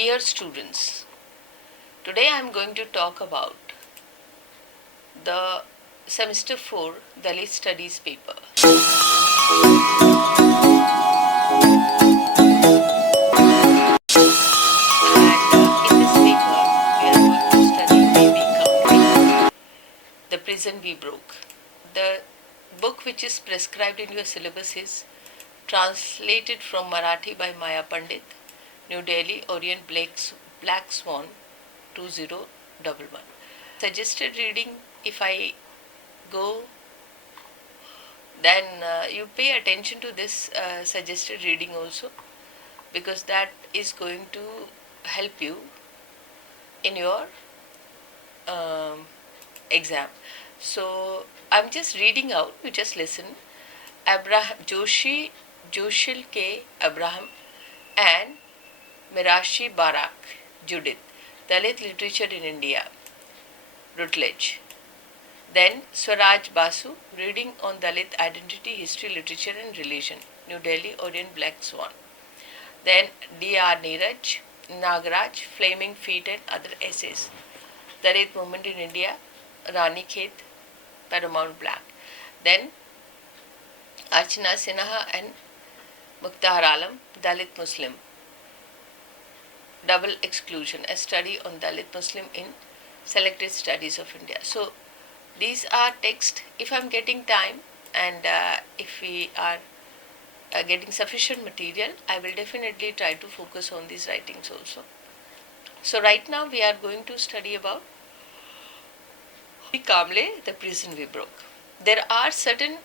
Dear students, today I am going to talk about the semester 4 Dalit Studies paper. In this paper, we are going to study Baby Kable, The Prison We Broke. The book which is prescribed in your syllabus is translated from Marathi by Maya Pandit, New Delhi, Orient Black Swan 2011. Suggested reading, if I go, then you pay attention to this suggested reading also, because that is going to help you in your exam. So I'm just reading out, you just listen. Joshil K. Abraham and Mirashi Barak, Judith, Dalit Literature in India, Routledge. Then Swaraj Basu, Reading on Dalit Identity, History, Literature and Religion, New Delhi, Orient Black Swan. Then D.R. Nagaraj, Flaming Feet and Other Essays, Dalit Movement in India, Rani Khet, Paramount Black. Then Archana Sinha and Mukhtar Alam, Dalit Muslim, Double Exclusion, a study on Dalit Muslim in Selected Studies of India. So these are text. If I am getting time and if we are getting sufficient material, I will definitely try to focus on these writings also. So right now we are going to study about Kable, The Prison We Broke. There are certain,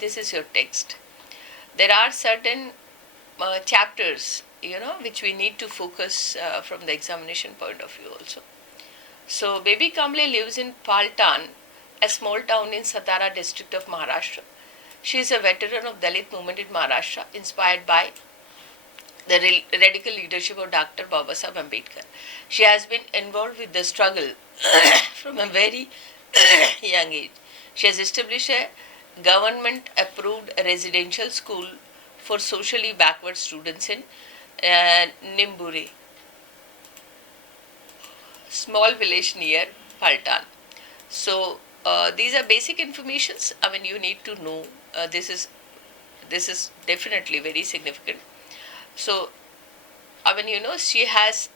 this is your text. There are certain chapters, which we need to focus from the examination point of view also. So, Baby Kable lives in Paltan, a small town in Satara district of Maharashtra. She is a veteran of Dalit movement in Maharashtra, inspired by the radical leadership of Dr. Babasaheb Ambedkar. She has been involved with the struggle from a very young age. She has established a government-approved residential school for socially backward students in Nimbure, small village near Paltan. So these are basic informations. you need to know. This is definitely very significant. So she has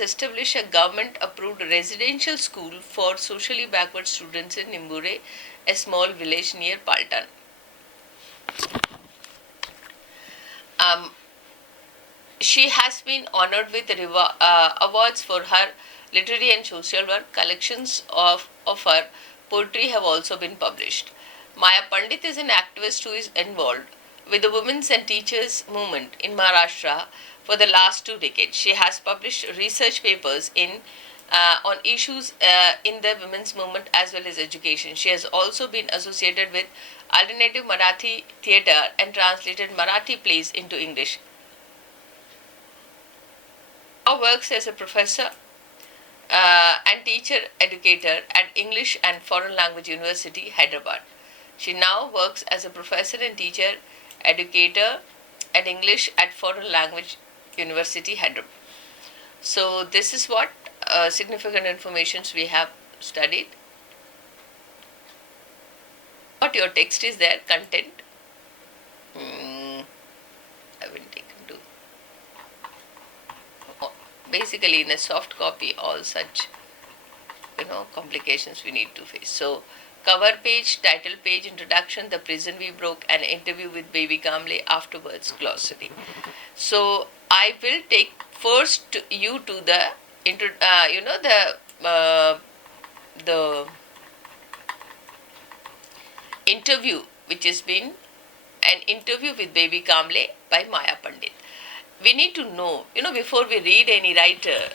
established a government approved residential school for socially backward students in Nimbure, a small village near Paltan. She has been honored with awards for her literary and social work. Collections of her poetry have also been published. Maya Pandit is an activist who is involved with the women's and teachers movement in Maharashtra for the last 2 decades. She has published research papers on issues in the women's movement as well as education. She has also been associated with alternative Marathi theatre and translated Marathi plays into English. Now works as a professor and teacher educator at English and Foreign Language University, Hyderabad. She now works as a professor and teacher educator at English at Foreign Language University, Hyderabad. So this is what significant informations we have studied. What your text is there, content. I haven't taken to. Basically, in a soft copy, all such complications we need to face. So, cover page, title page, introduction, The Prison We Broke, an interview with Baby Kable, afterwards glossary. So, I will take first you to the the interview, which has been an interview with Baby Kable by Maya Pandit. We need to know, before we read any writer,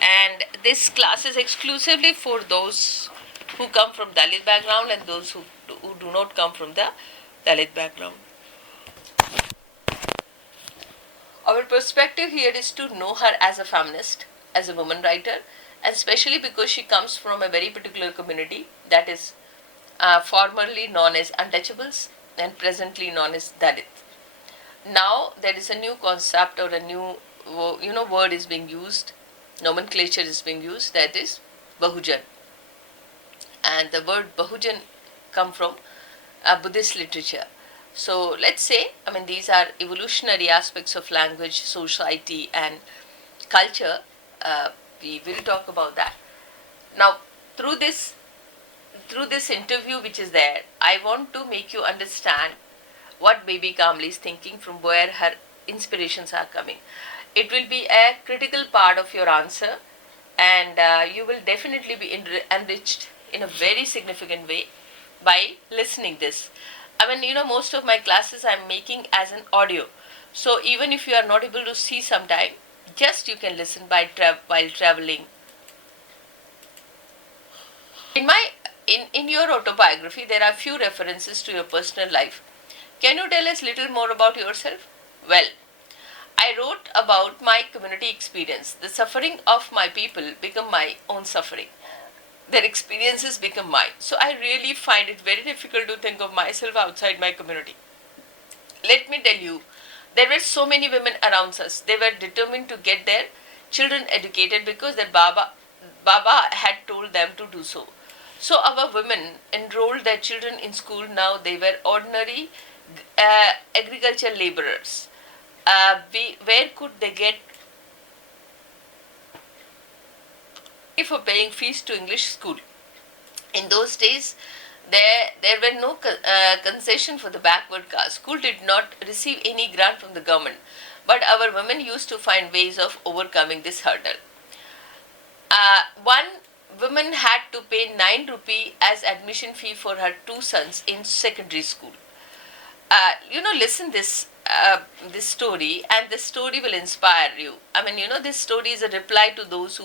and this class is exclusively for those who come from Dalit background and those who do not come from the Dalit background. Our perspective here is to know her as a feminist, as a woman writer, and especially because she comes from a very particular community that is formerly known as untouchables and presently known as Dalit. now there is a new concept or a new word is being used, nomenclature is being used, that is Bahujan. And the word Bahujan come from Buddhist literature. So let's say, these are evolutionary aspects of language, society, and culture. We will talk about that. Now, through this interview which is there, I want to make you understand what baby Kamli is thinking, from where her inspirations are coming. It will be a critical part of your answer, and you will definitely be enriched in a very significant way by listening this. Most of my classes I'm making as an audio. So even if you are not able to see sometime, just you can listen while traveling. In your autobiography, there are few references to your personal life. Can you tell us little more about yourself? Well, I wrote about my community experience. The suffering of my people become my own suffering. Their experiences become mine. So I really find it very difficult to think of myself outside my community. Let me tell you, there were so many women around us. They were determined to get their children educated because their Baba had told them to do so. So our women enrolled their children in school. Now they were ordinary agricultural laborers. Where could they get for paying fees to English school? In those days, there were no concession for the backward caste. School did not receive any grant from the government, but our women used to find ways of overcoming this hurdle. One woman had to pay 9 rupee as admission fee for her 2 sons in secondary school. Listen this story, and this story will inspire you. This story is a reply to those who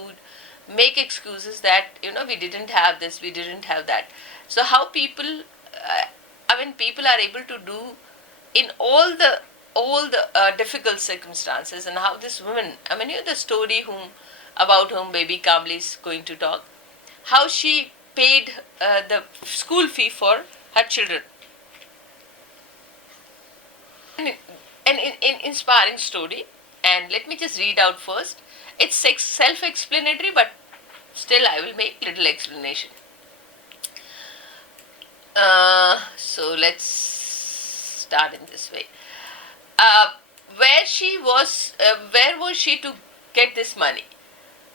make excuses that we didn't have this, we didn't have that. So how people are able to do in all the difficult circumstances, and how this woman, the story about whom baby Kamli is going to talk, how she paid the school fee for her children. An inspiring story, and let me just read out first. It's self-explanatory, but still I will make little explanation. So let's start in this way. Where was she to get this money?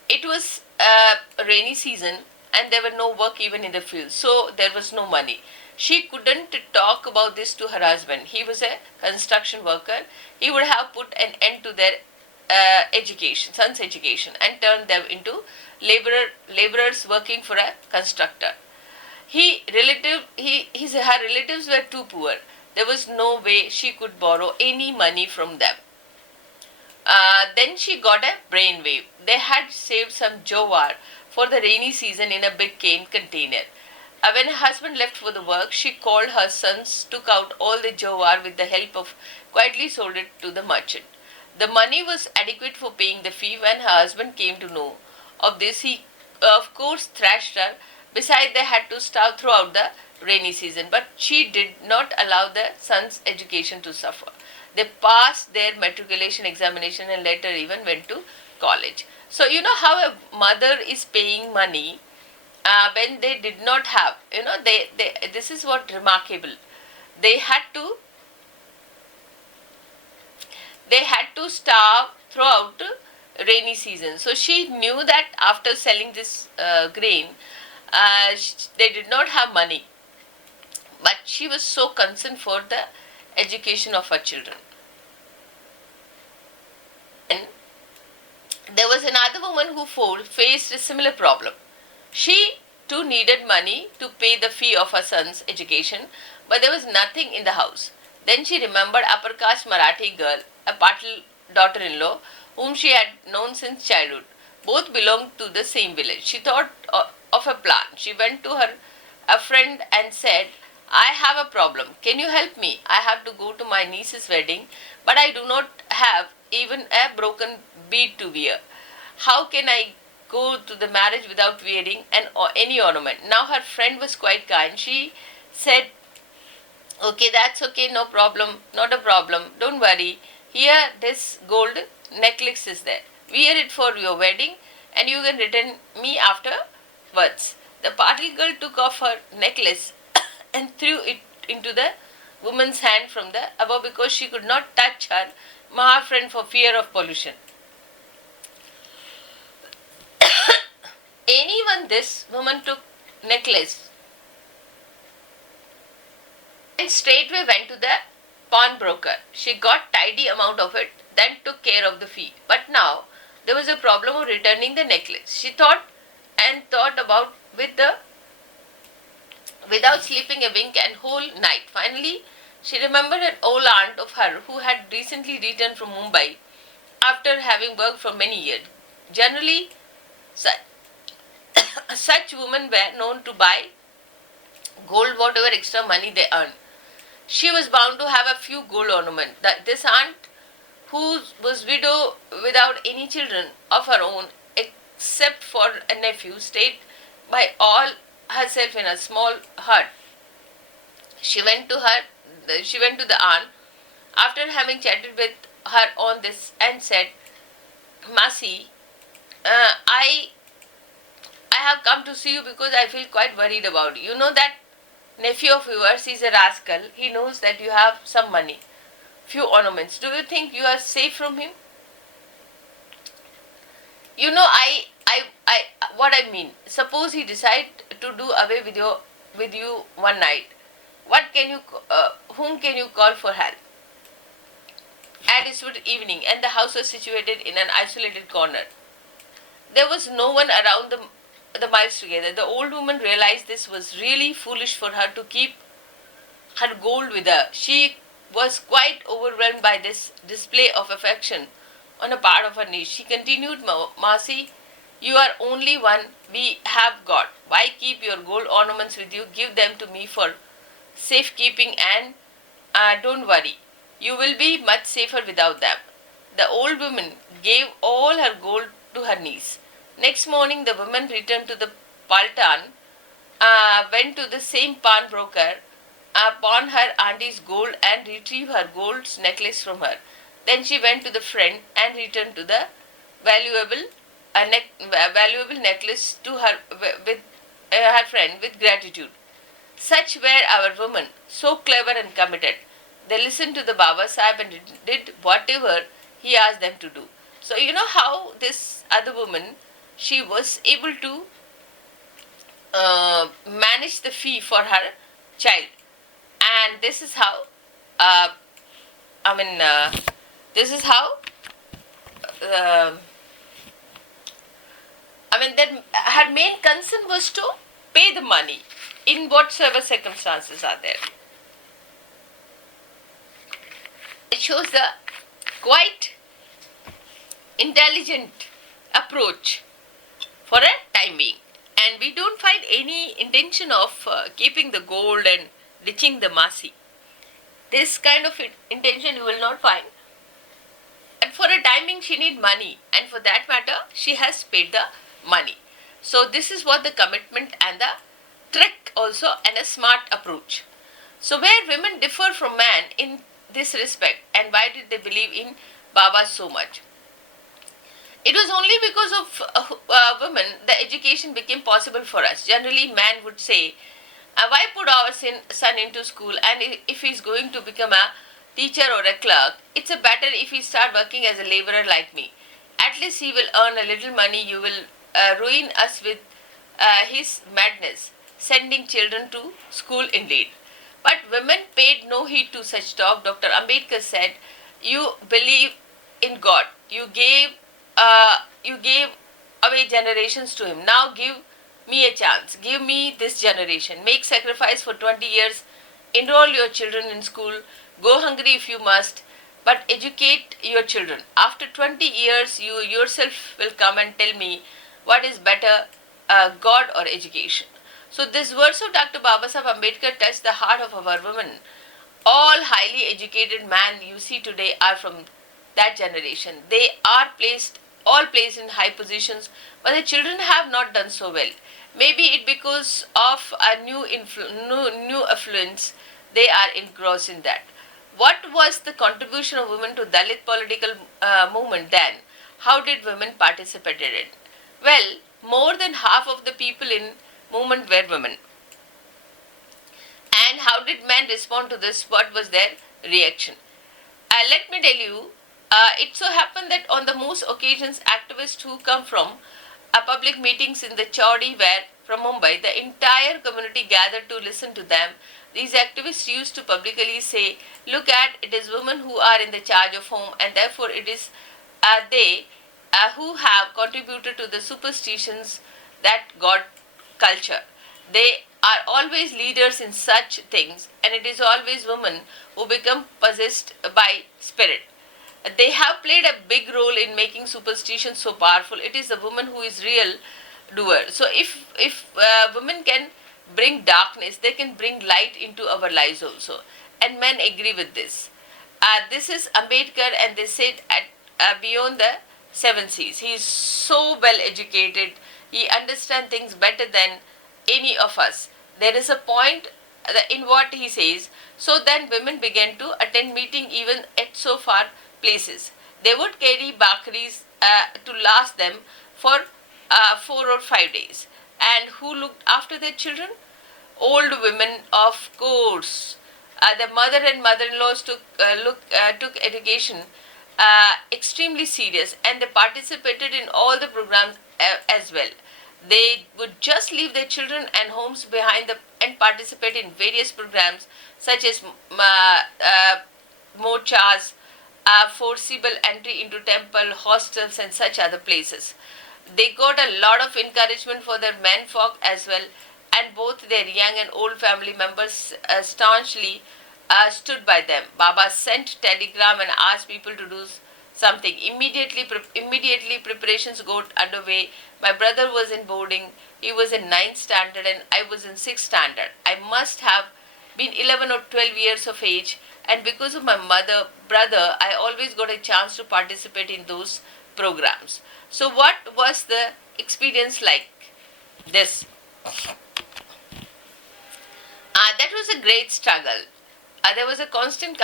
It was a rainy season, and there were no work even in the field, so there was no money. She couldn't talk about this to her husband. He was a construction worker. He would have put an end to their son's education, and turned them into laborers working for a constructor. Her relatives were too poor. There was no way she could borrow any money from them. Then she got a brainwave. They had saved some jowar for the rainy season in a big cane container. When her husband left for the work, she called her sons, took out all the jowar with the help of, quietly sold it to the merchant. The money was adequate for paying the fee. When her husband came to know of this, he of course thrashed her. Besides, they had to starve throughout the rainy season, but she did not allow the sons' education to suffer. They passed their matriculation examination and later even went to college. So you know how a mother is paying money when they did not have, this is what remarkable. They had to starve throughout rainy season. So she knew that after selling this grain, they did not have money, but she was so concerned for the education of her children. And there was another woman who faced a similar problem. She too needed money to pay the fee of her son's education, but there was nothing in the house. Then she remembered upper caste Marathi girl, a Patil daughter-in-law, whom she had known since childhood. Both belonged to the same village. She thought of a plan. She went to a friend and said, I have a problem. Can you help me? I have to go to my niece's wedding, but I do not have even a broken bead to wear. How can I go to the marriage without wearing any ornament? Now her friend was quite kind. She said, Okay, that's okay, no problem, not a problem, don't worry. Here, this gold necklace is there. Wear it for your wedding and you can return me afterwards. The party girl took off her necklace and threw it into the woman's hand from the above because she could not touch her Maha friend for fear of pollution. Anyone, this woman took necklace and straightway went to the pawnbroker. She got tidy amount of it, then took care of the fee. But now there was a problem of returning the necklace. She thought and thought about without sleeping a wink and whole night. Finally, she remembered an old aunt of her who had recently returned from Mumbai after having worked for many years. Generally, such women were known to buy gold whatever extra money they earned. She was bound to have a few gold ornaments. This aunt, who was widow without any children of her own except for a nephew, stayed by all herself in a small hut. She went to the aunt after having chatted with her on this and said, Masi, I have come to see you because I feel quite worried about you. You know that nephew of yours is a rascal. He knows that you have some money, few ornaments. Do you think you are safe from him? You know, what I mean. Suppose he decide to do away with you one night. Whom can you call for help? And it was evening, and the house was situated in an isolated corner. There was no one around the miles together. The old woman realized this was really foolish for her to keep her gold with her. She was quite overwhelmed by this display of affection on the part of her niece. She continued, Masi, you are only one we have got. Why keep your gold ornaments with you? Give them to me for safekeeping and don't worry. You will be much safer without them. The old woman gave all her gold to her niece. Next morning, the woman returned to the Paltan, went to the same pawnbroker, pawned her auntie's gold and retrieved her gold necklace from her. Then she went to the friend and returned to the valuable necklace to her with her friend with gratitude. Such were our women, so clever and committed. They listened to the Baba Sahib and did whatever he asked them to do. So you know how this other woman, she was able to manage the fee for her child, and this is how this is how that her main concern was to pay the money in whatsoever circumstances are there. It shows the quite intelligent approach for a time being, and we don't find any intention of keeping the gold and ditching the Masi. This kind of intention you will not find. And for a time being, she need money, and for that matter, she has paid the money. So this is what the commitment and the trick also, and a smart approach. So where women differ from man in this respect, and why did they believe in Baba so much? It was only because of women the education became possible for us. Generally, man would say, why put our son into school, and if he's going to become a teacher or a clerk, it's a better if he start working as a laborer like me. At least he will earn a little money. You will ruin us with his madness, sending children to school indeed. But women paid no heed to such talk. Dr. Ambedkar said, you believe in God. You gave away generations to him. Now give me a chance. Give me this generation. Make sacrifice for 20 years. Enroll your children in school. Go hungry if you must, but educate your children. After 20 years, you yourself will come and tell me what is better, God or education. So this verse of Dr. Babasaheb Ambedkar touched the heart of our women. All highly educated men you see today are from that generation. They are all placed in high positions, but the children have not done so well. Maybe it because of a new affluence they are engrossed in that. What was the contribution of women to Dalit political movement then? How did women participate in it? Well, more than half of the people in movement were women. And how did men respond to this? What was their reaction? Let me tell you, it so happened that on the most occasions, activists who come from public meetings in the Chaudi were from Mumbai, the entire community gathered to listen to them. These activists used to publicly say, look at, it is women who are in the charge of home, and therefore it is they who have contributed to the superstitions that got culture. They are always leaders in such things, and it is always women who become possessed by spirit. They have played a big role in making superstition so powerful. It is the woman who is real doer. So if women can bring darkness, they can bring light into our lives also. And men agree with this. This is Ambedkar, and they said at beyond the seven seas. He is so well educated. He understands things better than any of us. There is a point in what he says. So then women began to attend meeting even at so far places. They would carry bakris to last them for 4 or 5 days. And who looked after their children? Old women, of course. The mother and mother-in-laws took education extremely serious, and they participated in all the programs as well. They would just leave their children and homes behind them and participate in various programs such as mochas, forcible entry into temple, hostels, and such other places. They got a lot of encouragement for their menfolk as well, and both their young and old family members staunchly stood by them. Baba sent telegram and asked people to do something. Immediately preparations got underway. My brother was in boarding. He was in 9th standard and I was in 6th standard. I must have been 11 or 12 years of age, and because of my brother, I always got a chance to participate in those programs. So what was the experience like? This. That was a great struggle. There was a constant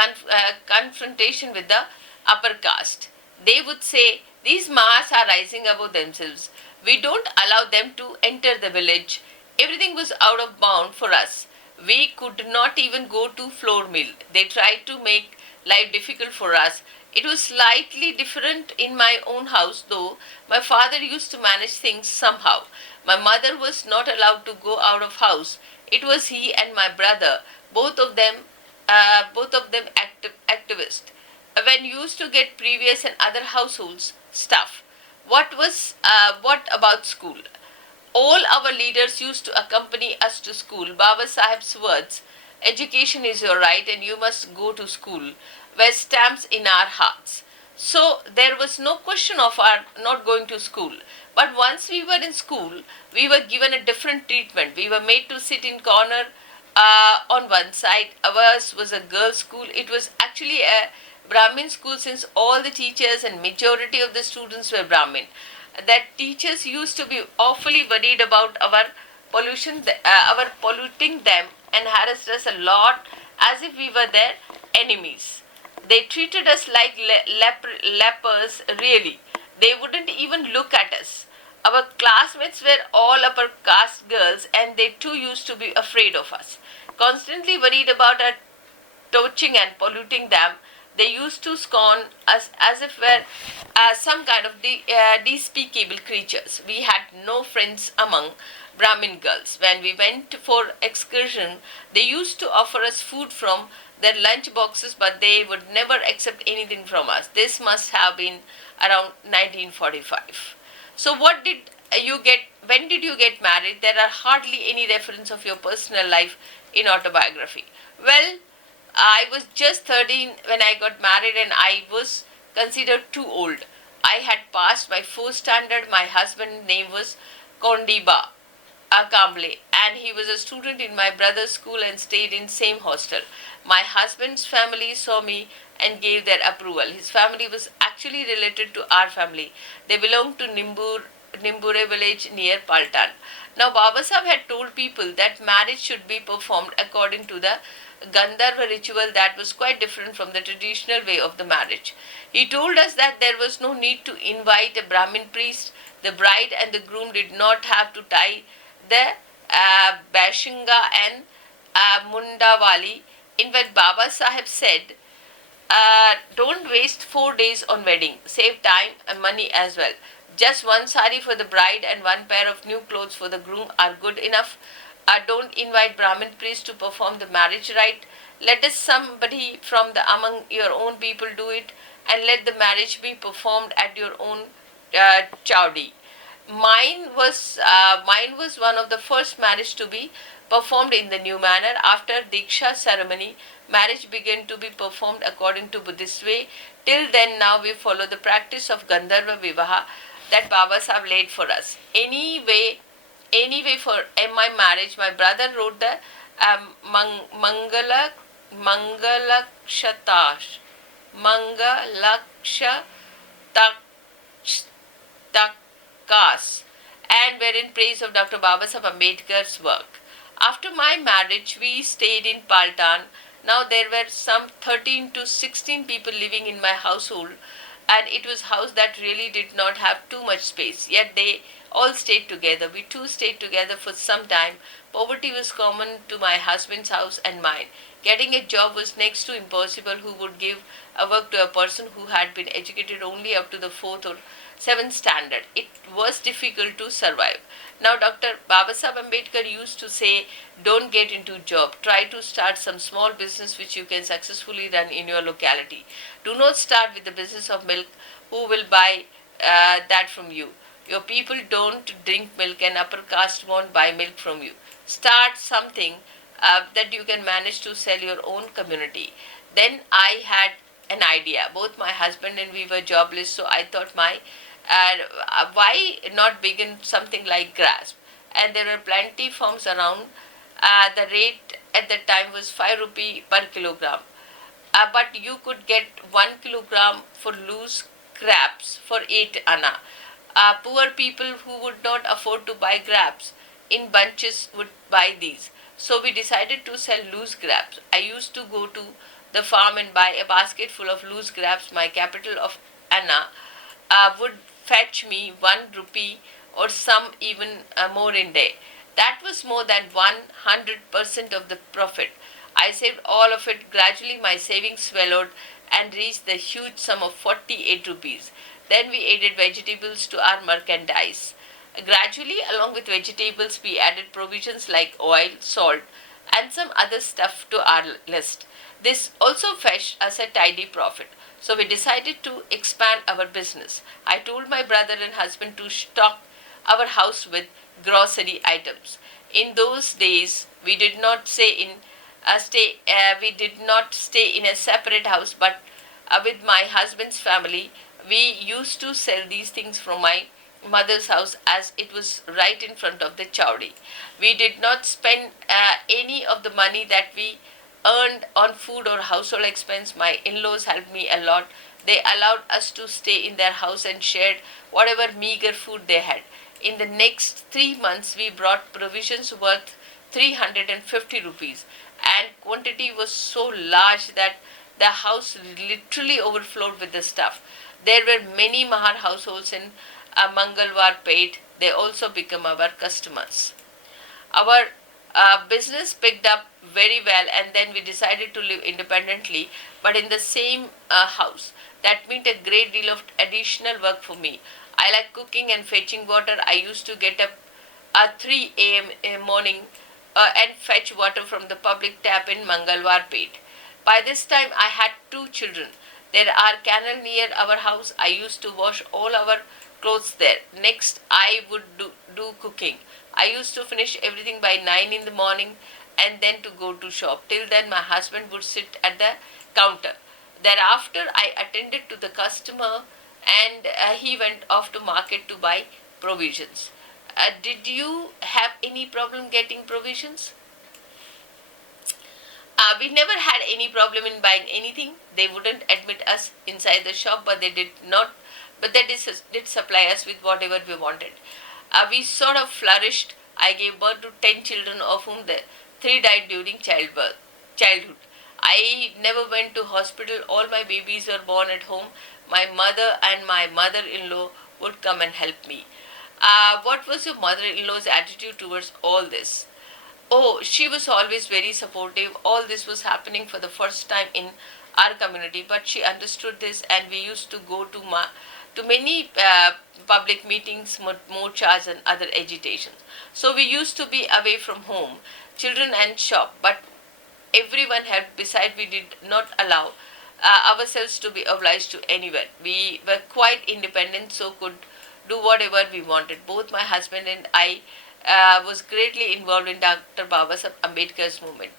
confrontation with the upper caste. They would say, these Mahas are rising above themselves. We don't allow them to enter the village. Everything was out of bound for us. We could not even go to flour mill. They tried to make life difficult for us. It was slightly different in my own house, though my father used to manage things somehow. My mother was not allowed to go out of house. It was he and my brother, both of them activists. When used to get previous and other households stuff. What about school? All our leaders used to accompany us to school. Baba Sahib's words, education is your right and you must go to school, were stamps in our hearts. So there was no question of our not going to school. But once we were in school, we were given a different treatment. We were made to sit in corner on one side. Ours was a girls' school. It was actually a Brahmin school, since all the teachers and majority of the students were Brahmin. That teachers used to be awfully worried about our polluting them, and harassed us a lot as if we were their enemies. They treated us like lepers, really. They wouldn't even look at us. Our classmates were all upper caste girls, and they too used to be afraid of us. Constantly worried about our torching and polluting them, they used to scorn us as if we're some kind of despicable creatures. We had no friends among Brahmin girls. When we went for excursion, they used to offer us food from their lunch boxes, but they would never accept anything from us. This must have been around 1945. So what did you get? When did you get married? There are hardly any reference of your personal life in autobiography. Well, I was just 13 when I got married, and I was considered too old. I had passed my 4th standard. My husband's name was Kondiba Kable, and he was a student in my brother's school and stayed in same hostel. My husband's family saw me and gave their approval. His family was actually related to our family. They belonged to Nimbur Nimbure village near Paltan. Now Baba Sahib had told people that marriage should be performed according to the Gandharva ritual that was quite different from the traditional way of the marriage. He told us that there was no need to invite a Brahmin priest. The bride and the groom did not have to tie the Bashinga and Mundawali. In fact, Baba Sahib said, don't waste 4 days on wedding. Save time and money as well. Just one sari for the bride and one pair of new clothes for the groom are good enough. Don't invite Brahmin priest to perform the marriage rite. Let us somebody from the among your own people do it, and let the marriage be performed at your own chowdi. Mine was one of the first marriage to be performed in the new manner. After Diksha ceremony, marriage began to be performed according to Buddhist way. Till then, now we follow the practice of Gandharva Vivaha that Babas have laid for us. Anyway, for my marriage, my brother wrote the Mangalakshatas, Mangalakshatas, and were in praise of Dr. Babasaheb Ambedkar's work. After my marriage, we stayed in Paltan. Now there were some 13 to 16 people living in my household, and it was a house that really did not have too much space. Yet they all stayed together. We too stayed together for some time. Poverty was common to my husband's house and mine. Getting a job was next to impossible. Who would give a work to a person who had been educated only up to the 4th or 7th standard? It was difficult to survive. Now Dr. Babasaheb Ambedkar used to say, don't get into job. Try to start some small business which you can successfully run in your locality. Do not start with the business of milk. Who will buy that from you? Your people don't drink milk, and upper caste won't buy milk from you. Start something that you can manage to sell your own community. Then I had an idea. Both my husband and we were jobless, so I thought why not begin something like grasp? And there were plenty farms around. The rate at that time was 5 rupee per kilogram. But you could get 1 kilogram for loose grapes for 8 anna. Poor people who would not afford to buy grapes in bunches would buy these. So we decided to sell loose grapes. I used to go to the farm and buy a basket full of loose grapes. My capital of anna would fetch me 1 rupee or some even more in day. That was more than 100% of the profit. I saved all of it. Gradually my savings swelled and reached the huge sum of 48 rupees. Then we added vegetables to our merchandise. Gradually, along with vegetables, we added provisions like oil, salt, and some other stuff to our list. This also fetched us a tidy profit. So we decided to expand our business. I told my brother and husband to stock our house with grocery items. In those days, we did not stay in a separate house, but with my husband's family. We used to sell these things from my mother's house, as it was right in front of the chowdi. We did not spend any of the money that we earned on food or household expense. My in-laws helped me a lot. They allowed us to stay in their house and shared whatever meager food they had. In the next 3 months, we brought provisions worth 350 rupees, and quantity was so large that the house literally overflowed with the stuff. There were many Mahar households in Mangalwar Pet. They also become our customers. Our business picked up very well, and then we decided to live independently but in the same house. That meant a great deal of additional work for me. I like cooking and fetching water. I used to get up at 3 a.m. in morning and fetch water from the public tap in Mangalwar Pet. By this time, I had 2 children. There are canal near our house. I used to wash all our clothes there. Next, I would do cooking. I used to finish everything by 9 in the morning and then to go to shop. Till then, my husband would sit at the counter. Thereafter, I attended to the customer, and he went off to market to buy provisions. Did you have any problem getting provisions? We never had any problem in buying anything. They wouldn't admit us inside the shop, but they did not but they did supply us with whatever we wanted. We sort of flourished. I gave birth to 10 children, of whom the 3 died during childhood. I never went to hospital. All my babies were born at home. My mother and my mother-in-law would come and help me. What was your mother-in-law's attitude towards all this? Oh, she was always very supportive. All this was happening for the first time in our community, but she understood this, and we used to go to many public meetings, morchas, and other agitations. So we used to be away from home, children and shop, but everyone helped. Besides, we did not allow ourselves to be obliged to anyone. We were quite independent, so could do whatever we wanted. Both my husband and I was greatly involved in Dr. Babasaheb Ambedkar's movement.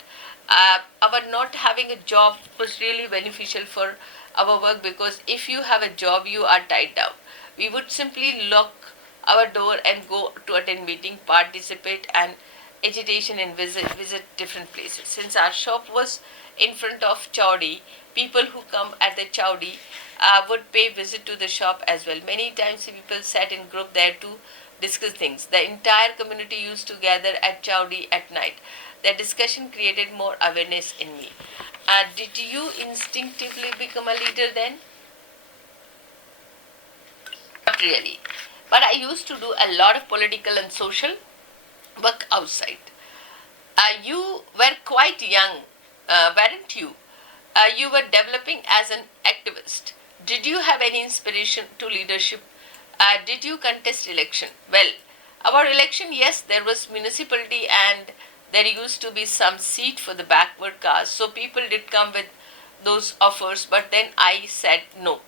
Our not having a job was really beneficial for our work, because if you have a job, you are tied down. We would simply lock our door and go to attend meeting, participate, and agitation and visit different places. Since our shop was in front of Chowdi, people who come at the Chowdi would pay visit to the shop as well. Many times people sat in group there to discuss things. The entire community used to gather at Chowdi at night. The discussion created more awareness in me. Did you instinctively become a leader then? Not really. But I used to do a lot of political and social work outside. You were quite young, weren't you? You were developing as an activist. Did you have any inspiration to leadership? Did you contest election? Well, about election, yes, there was municipality, and there used to be some seat for the backward caste. So people did come with those offers, but then I said no.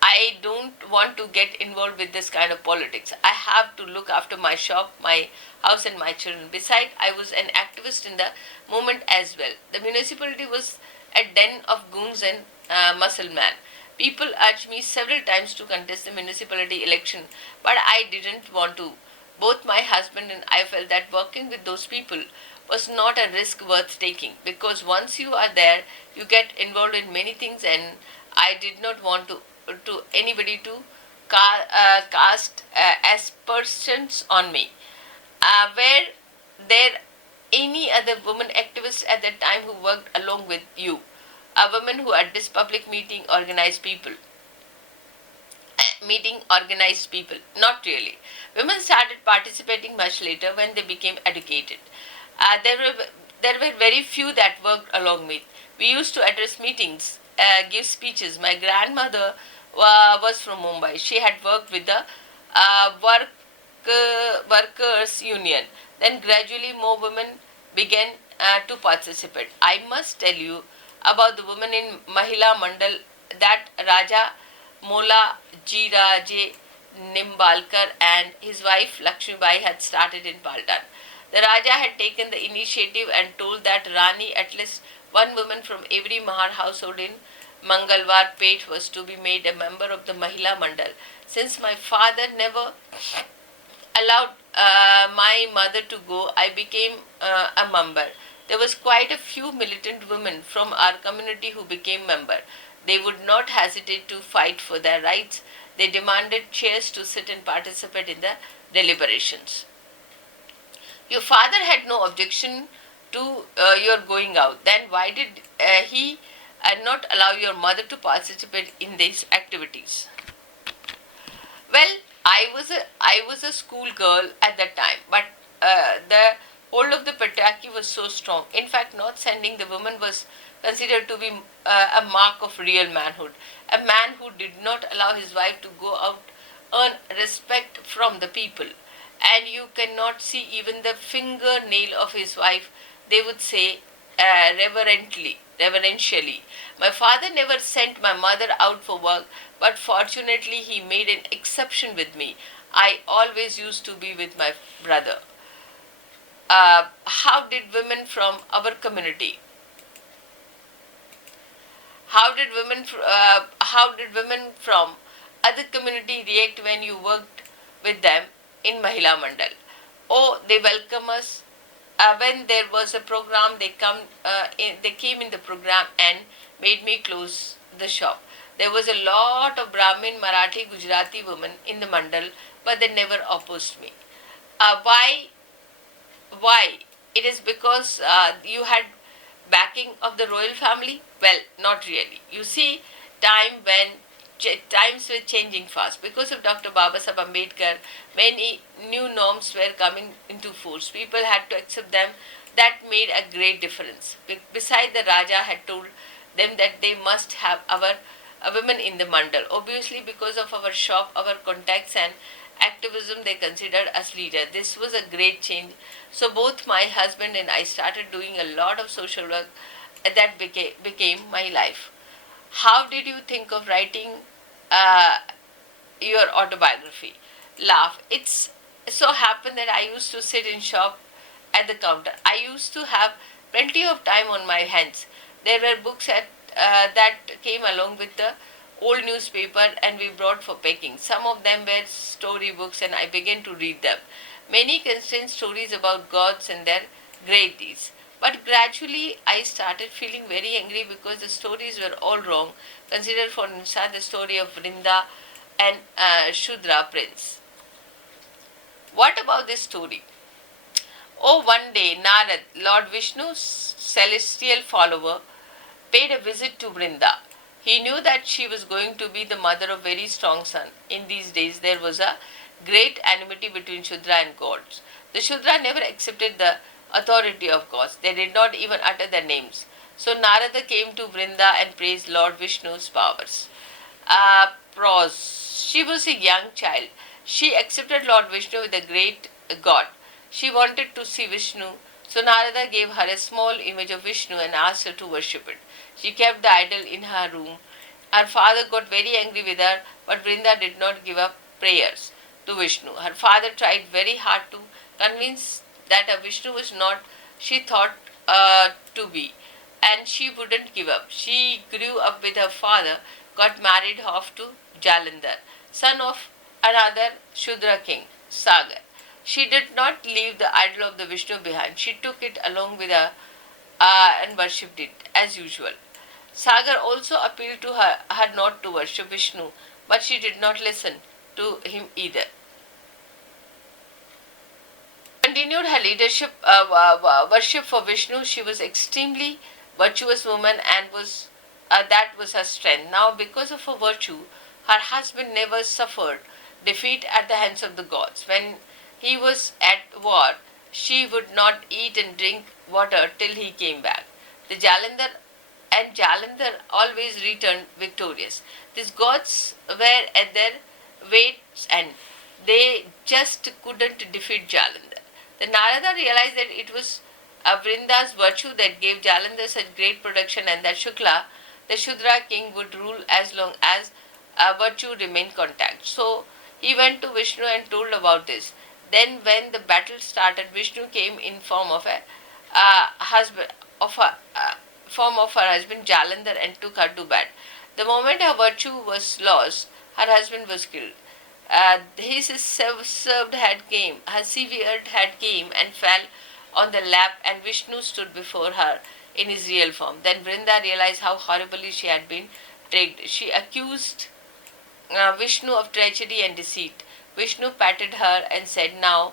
I don't want to get involved with this kind of politics. I have to look after my shop, my house, and my children. Besides, I was an activist in the movement as well. The municipality was a den of goons and muscle men. People urged me several times to contest the municipality election, but I didn't want to. Both my husband and I felt that working with those people was not a risk worth taking, because once you are there, you get involved in many things, and I did not want to anybody to cast aspersions on me. Were there any other women activists at that time who worked along with you? A woman who at this public meeting organized people? Not really. Women started participating much later when they became educated. There were very few that worked along with. We used to address meetings, give speeches. My grandmother was from Mumbai. She had worked with the workers union. Then gradually more women began to participate. I must tell you about the women in Mahila Mandal that Raja Mola Jiraje Nimbalkar and his wife Lakshmibai had started in Paltan. The Raja had taken the initiative and told that Rani, at least one woman from every Mahar household in Mangalwar Pet, was to be made a member of the Mahila Mandal. Since my father never allowed my mother to go, I became a member. There was quite a few militant women from our community who became member. They would not hesitate to fight for their rights. They demanded chairs to sit and participate in the deliberations. Your father had no objection to your going out. Then why did he not allow your mother to participate in these activities? Well, I was a school girl at that time, but the hold of the patriarchy was so strong. In fact, not sending the woman was considered to be a mark of real manhood. A man who did not allow his wife to go out earn respect from the people, and you cannot see even the fingernail of his wife, they would say reverentially. My father never sent my mother out for work, but fortunately he made an exception with me. I always used to be with my brother. How did women from our community? How did women from other community react when you worked with them in Mahila Mandal? Oh, they welcome us. When there was a program, they came in the program and made me close the shop. There was a lot of Brahmin, Marathi, Gujarati women in the mandal, but they never opposed me. Why? Why? It is because you had backing of the royal family? Well, not really. You see, times were changing fast. Because of Dr. Babasaheb Ambedkar, many new norms were coming into force. People had to accept them. That made a great difference. Besides, the Raja had told them that they must have our women in the mandal. Obviously, because of our shop, our contacts and activism, they considered us leader. This was a great change. So both my husband and I started doing a lot of social work that became my life. How did you think of writing uh, your autobiography? Laugh. It's so happened that I used to sit in shop at the counter. I used to have plenty of time on my hands. There were books that came along with the old newspaper and we brought for packing. Some of them were story books and I began to read them. Many contained stories about gods and their great deeds. But gradually I started feeling very angry because the stories were all wrong. Consider for instance the story of Vrinda and Shudra prince. What about this story? Oh, one day Narad, Lord Vishnu's celestial follower, paid a visit to Vrinda. He knew that she was going to be the mother of very strong son. In these days there was a great enmity between Shudra and gods. The Shudra never accepted the authority of gods. They did not even utter their names. So Narada came to Vrinda and praised Lord Vishnu's powers. Prose. She was a young child. She accepted Lord Vishnu with a great god. She wanted to see Vishnu, so Narada gave her a small image of Vishnu and asked her to worship it. She kept the idol in her room. Her father got very angry with her, but Vrinda did not give up prayers to Vishnu. Her father tried very hard to convince that a Vishnu was not she thought to be, and she wouldn't give up. She grew up with her father, got married off to Jalandhar, son of another Shudra king, Sagar. She did not leave the idol of the Vishnu behind. She took it along with her and worshipped it as usual. Sagar also appealed to her not to worship Vishnu, but she did not listen to him either. Continued her leadership, worship for Vishnu. She was extremely virtuous woman and that was her strength. Now, because of her virtue, her husband never suffered defeat at the hands of the gods. When he was at war, she would not eat and drink water till he came back. The Jalandhar always returned victorious. These gods were at their wait's end. They just couldn't defeat Jalandhar. The Narada realized that it was Vrinda's virtue that gave Jalandhar such great protection and that Shukla, the Shudra king, would rule as long as virtue remained contact. So he went to Vishnu and told about this. Then, when the battle started, Vishnu came in form of a husband form of her husband Jalandhar and took her to bed. The moment her virtue was lost, her husband was killed. His severed head came and fell on the lap, and Vishnu stood before her in his real form. Then Vrinda realized how horribly she had been tricked. She accused Vishnu of treachery and deceit. Vishnu patted her and said, "Now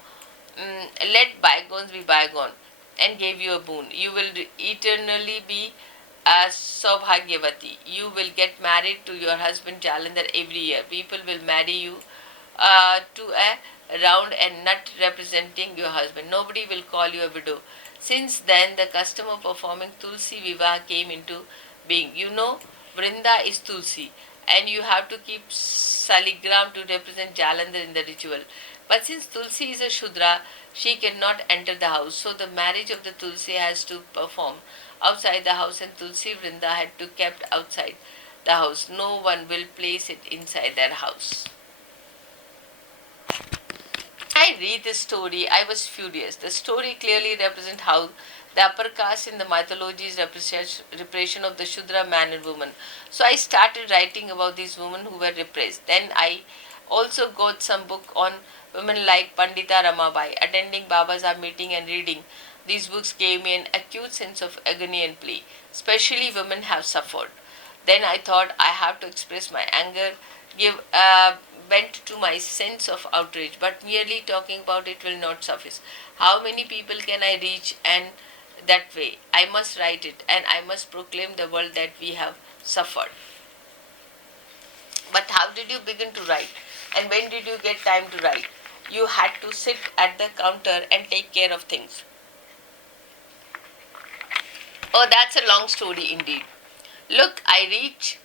let bygones be bygone," and gave you a boon. You will eternally be a Saubhagyavati. You will get married to your husband Jalandhar every year. People will marry you to a round and nut representing your husband. Nobody will call you a widow. Since then, the custom of performing Tulsi Vivah came into being. You know, Vrinda is Tulsi, and you have to keep saligram to represent Jalandhar in the ritual. But since Tulsi is a Shudra, she cannot enter the house. So the marriage of the Tulsi has to perform outside the house, and Tulsi Vrinda had to kept outside the house. No one will place it inside their house. I read this story, I was furious. The story clearly represents how the upper caste in the mythologies repression of the Shudra man and woman. So I started writing about these women who were repressed. Then I also got some book on women like Pandita Ramabai. Attending Babasaheb meeting and reading these books gave me an acute sense of agony and plea. Especially women have suffered. Then I thought I have to express my anger, give vent to my sense of outrage, but merely talking about it will not suffice. How many people can I reach and that way? I must write it and I must proclaim the world that we have suffered. But how did you begin to write? And when did you get time to write? You had to sit at the counter and take care of things. Oh, that's a long story indeed. Look, I reach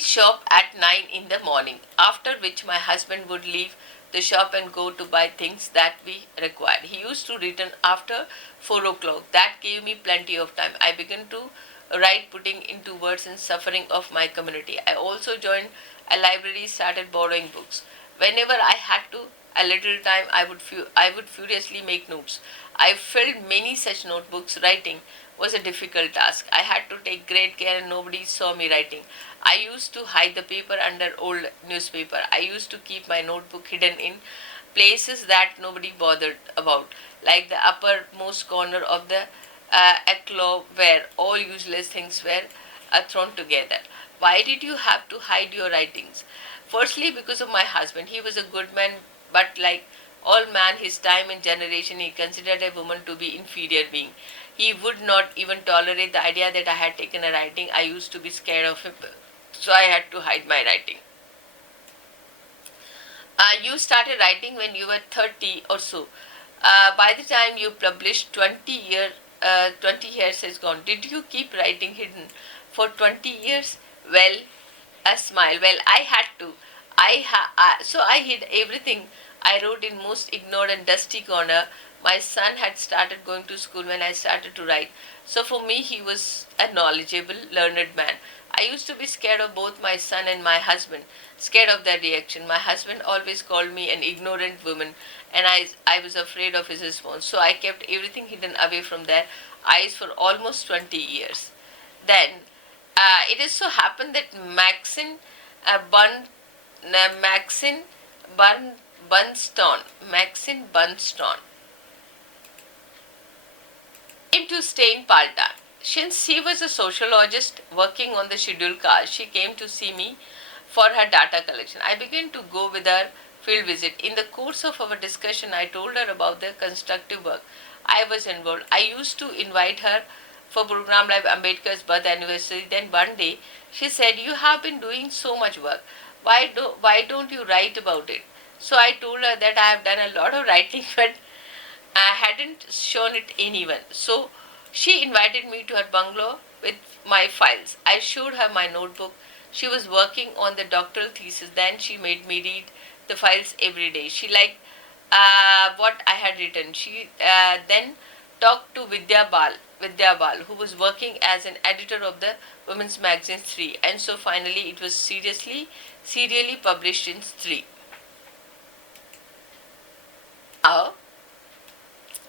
shop at 9 in the morning, after which my husband would leave the shop and go to buy things that we required. He used to return after 4 o'clock. That gave me plenty of time. I began to write, putting into words and suffering of my community. I also joined a library, started borrowing books. Whenever I had a little time, I would furiously make notes. I filled many such notebooks. Writing was a difficult task. I had to take great care and nobody saw me writing. I used to hide the paper under old newspaper. I used to keep my notebook hidden in places that nobody bothered about, like the uppermost corner of the alcove where all useless things were thrown together. Why did you have to hide your writings? Firstly, because of my husband. He was a good man, but like all man, his time and generation, he considered a woman to be inferior being. He would not even tolerate the idea that I had taken a writing. I used to be scared of him, so I had to hide my writing. You started writing when you were 30 or so. By the time you published, 20 years has gone. Did you keep writing hidden for 20 years? Well, a smile. Well, I had to. So I hid everything I wrote in most ignored and dusty corner. My son had started going to school when I started to write. So for me, he was a knowledgeable, learned man. I used to be scared of both my son and my husband, scared of their reaction. My husband always called me an ignorant woman, and I was afraid of his response. So I kept everything hidden away from their eyes for almost 20 years. Then, it is so happened that Maxine Bunston came to stay in Palta. Since she was a sociologist working on the scheduled caste, she came to see me for her data collection. I began to go with her field visit. In the course of our discussion, I told her about the constructive work I was involved. I used to invite her for program like Ambedkar's birth anniversary. Then one day, she said, "You have been doing so much work. Why don't you write about it?" So I told her that I have done a lot of writing, but I hadn't shown it anyone. So she invited me to her bungalow with my files. I showed her my notebook. She was working on the doctoral thesis. Then she made me read the files every day. She liked what I had written. She then talked to Vidya Bal, who was working as an editor of the women's magazine 3, and so finally it was serially published in 3. Now,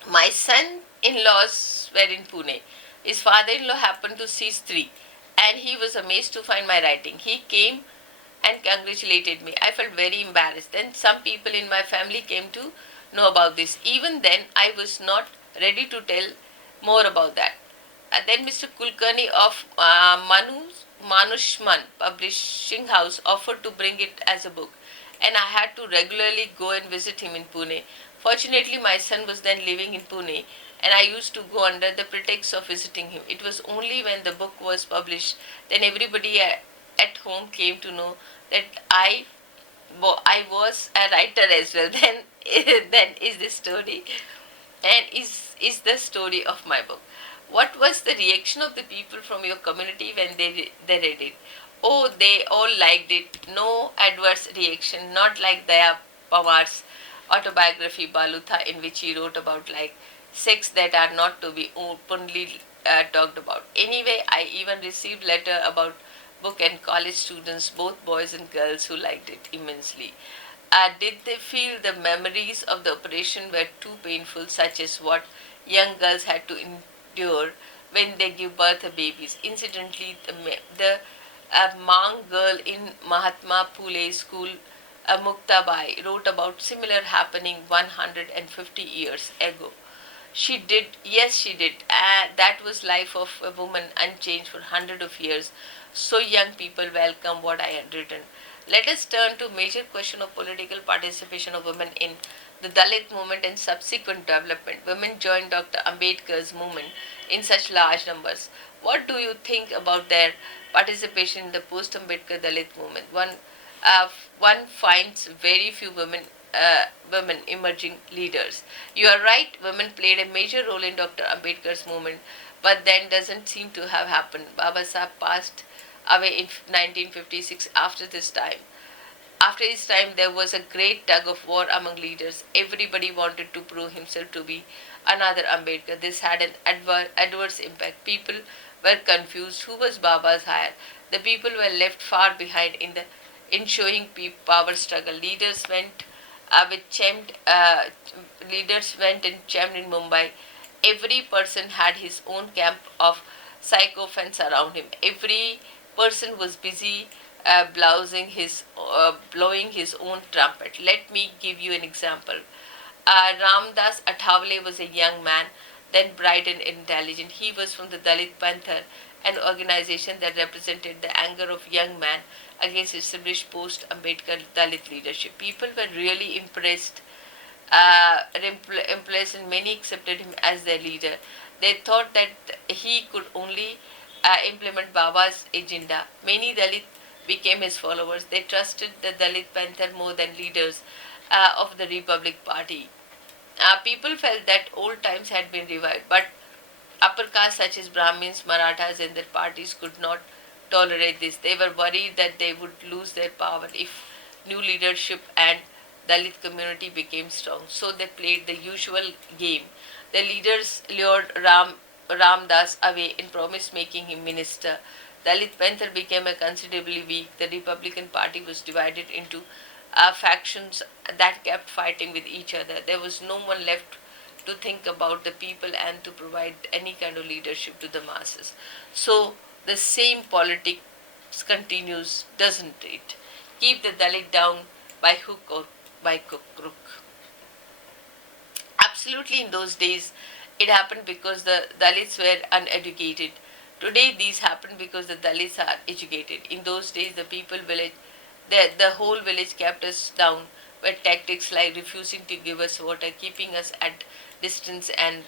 my son-in-laws were in Pune. His father-in-law happened to see 3, and he was amazed to find my writing. He came and congratulated me. I felt very embarrassed. Then some people in my family came to know about this. Even then, I was not ready to tell more about that. Then Mr. Kulkarni of Manushman Publishing House offered to bring it as a book, and I had to regularly go and visit him in Pune. Fortunately, my son was then living in Pune, and I used to go under the pretext of visiting him. It was only when the book was published, then everybody at home came to know that I was a writer as well. Then is the story, and is the story of my book. What was the reaction of the people from your community when they read it? Oh, they all liked it. No adverse reaction, not like Daya Pawar's autobiography Balutha, in which he wrote about like sex that are not to be openly talked about. Anyway, I even received letter about book and college students, both boys and girls, who liked it immensely. Did they feel the memories of the operation were too painful, such as what young girls had to endure when they give birth to babies? Incidentally, the Mang girl in Mahatma Phule school, Muktabai, wrote about similar happening 150 years ago. She did, yes, she did. That was life of a woman unchanged for hundred of years. So young people welcome what I had written. Let us turn to major question of political participation of women in the Dalit movement and subsequent development. Women joined Dr. Ambedkar's movement in such large numbers. What do you think about their participation in the post-Ambedkar Dalit movement? Uh, one finds very few women emerging leaders. You are right, women played a major role in Dr. Ambedkar's movement, but then doesn't seem to have happened. Baba Sahib passed away in 1956 after this time. After his time, there was a great tug of war among leaders. Everybody wanted to prove himself to be another Ambedkar. This had an adverse impact. People were confused who was Baba's heir. The people were left far behind in the ensuing power struggle. With Chemd, leaders went and Chemd in Mumbai. Every person had his own camp of sycophants around him. Every person was busy blowing his own trumpet. Let me give you an example. Ramdas Athawale was a young man, then bright and intelligent. He was from the Dalit Panther, an organization that represented the anger of young men against established post-Ambedkar Dalit leadership. People were really impressed and many accepted him as their leader. They thought that he could only implement Baba's agenda. Many Dalit became his followers. They trusted the Dalit Panther more than leaders of the Republic Party. People felt that old times had been revived, but upper castes such as Brahmins, Marathas, and their parties could not tolerate this. They were worried that they would lose their power if new leadership and Dalit community became strong. So they played the usual game. The leaders lured Ramdas away and promised making him minister. Dalit Panther became considerably weak. The Republican Party was divided into factions that kept fighting with each other. There was no one left to think about the people and to provide any kind of leadership to the masses. So the same politics continues, doesn't it? Keep the Dalit down by hook or by crook. Absolutely, in those days, it happened because the Dalits were uneducated. Today, these happen because the Dalits are educated. In those days, the whole village kept us down with tactics like refusing to give us water, keeping us at distance, and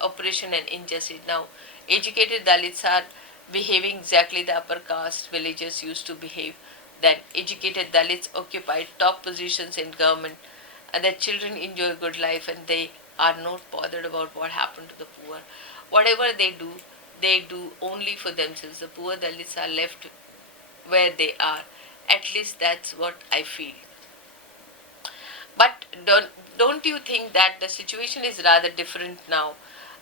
oppression and injustice. Now, educated Dalits are behaving exactly the upper caste villagers used to behave. Then, educated Dalits occupied top positions in government, and their children enjoy good life, and they are not bothered about what happened to the poor. Whatever they do only for themselves. The poor Dalits are left where they are. At least that's what I feel. But don't you think that the situation is rather different now?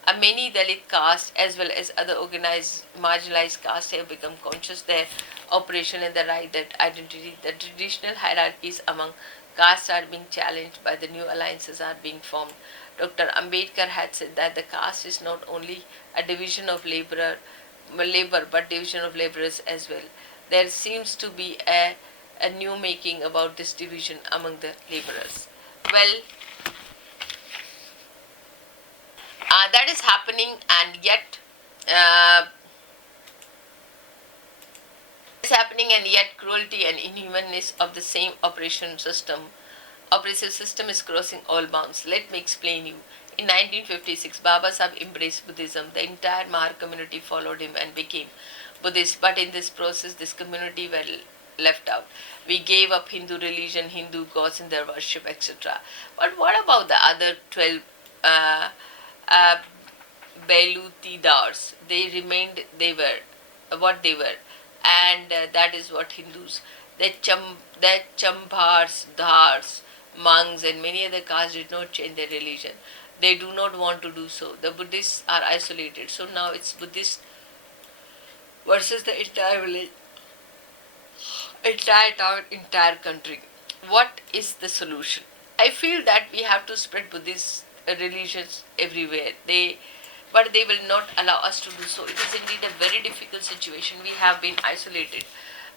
Many Dalit castes as well as other organized marginalized castes have become conscious their operation and the right that identity. The traditional hierarchies among castes are being challenged by the new alliances are being formed. Dr. Ambedkar had said that the caste is not only a division of labor but division of laborers as well. There seems to be a new making about this division among the laborers. Well, that is happening, and yet uh, is happening, and yet cruelty and inhumanness of the same oppressive system is crossing all bounds. Let me explain you. In 1956, Baba Sahib embraced Buddhism. The entire Mahar community followed him and became Buddhist. But in this process, this community were left out. We gave up Hindu religion, Hindu gods in their worship, etc. But what about the other 12 uh, Belutidars? They remained, they were what they were, and that is what Hindus. The Chambars, Dhars, monks, and many other castes did not change their religion. They do not want to do so. The Buddhists are isolated. So now it's Buddhist versus the entire village, entire town, entire country. What is the solution? I feel that we have to spread Buddhist religions everywhere. But they will not allow us to do so. It is indeed a very difficult situation. We have been isolated.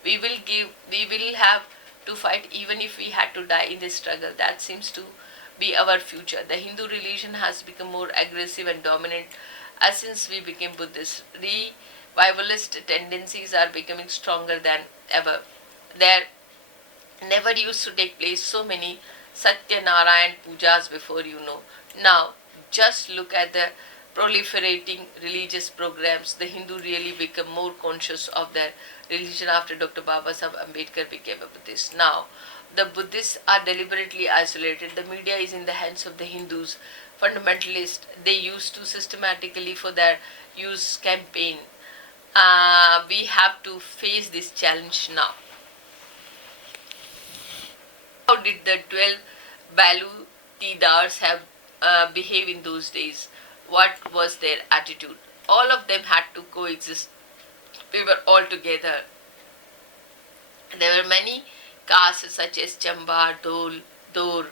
We will have to fight even if we had to die in this struggle. That seems to be our future. The Hindu religion has become more aggressive and dominant as since we became Buddhists. Revivalist tendencies are becoming stronger than ever. There never used to take place so many Satyanarayan pujas before, you know. Now, just look at the proliferating religious programs. The Hindu really become more conscious of their religion after Dr. Babasaheb Ambedkar became a Buddhist. Now, the Buddhists are deliberately isolated. The media is in the hands of the Hindus, fundamentalists. They used to systematically for their use campaign. We have to face this challenge now. How did the 12 Balu Tidars have behave in those days? What was their attitude? All of them had to coexist. We were all together. There were many castes such as Chambar, Dor,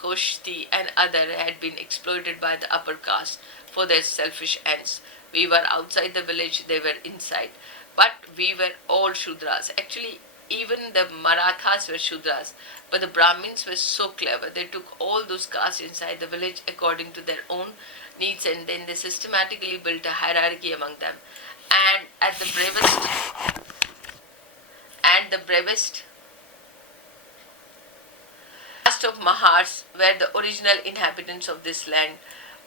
Koshti and other had been exploited by the upper caste for their selfish ends. We were outside the village, they were inside. But we were all Shudras. Actually, even the Marathas were Shudras. But the Brahmins were so clever. They took all those castes inside the village according to their own needs, and then they systematically built a hierarchy among them. And at the bravest caste of Mahars were the original inhabitants of this land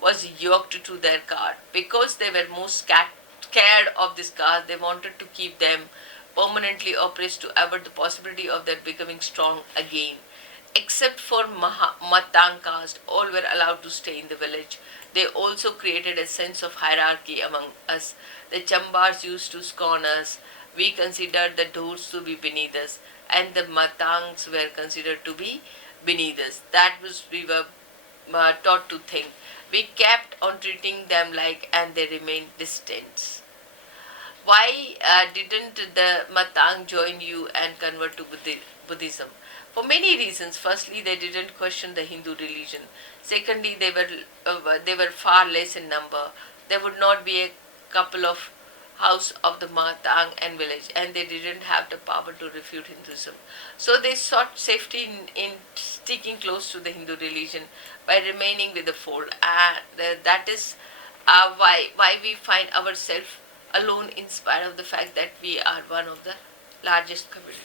was yoked to their cart because they were most scared of this caste. They wanted to keep them permanently oppressed to avoid the possibility of their becoming strong again. Except for Matang caste, all were allowed to stay in the village. They also created a sense of hierarchy among us. The Chambars used to scorn us. We considered the Dors to be beneath us, and the Matangs were considered to be beneath us. That was we were taught to think. We kept on treating them like, and they remained distant. Why didn't the Matang join you and convert to Buddhism? For many reasons. Firstly, they didn't question the Hindu religion. Secondly, they were far less in number. There would not be a couple of house of the Matang and village, and they didn't have the power to refute Hinduism. So they sought safety in sticking close to the Hindu religion by remaining with the fold. And that is why we find ourselves alone in spite of the fact that we are one of the largest community.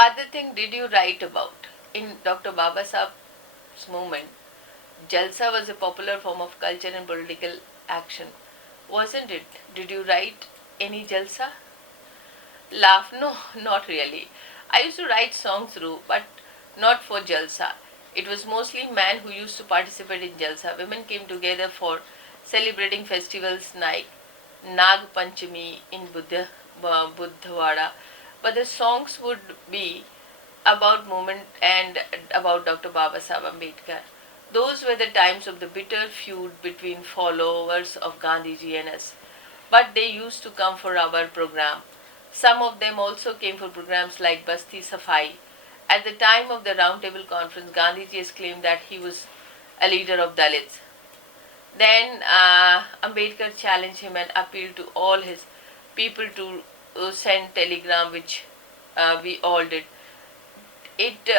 Other thing did you write about? In Dr. Babasaheb's movement, Jalsa was a popular form of culture and political action. Wasn't it? Did you write any Jalsa? Laugh? No, not really. I used to write songs through, but not for Jalsa. It was mostly men who used to participate in Jalsa. Women came together for celebrating festivals like Nag Panchami in Buddhawada. But the songs would be about movement and about Dr. Babasaheb Ambedkar. Those were the times of the bitter feud between followers of Gandhiji and us. But they used to come for our program. Some of them also came for programs like Basti Safai. At the time of the Roundtable Conference, Gandhiji has claimed that he was a leader of Dalits. Then Ambedkar challenged him and appealed to all his people to send telegram, which we all did. It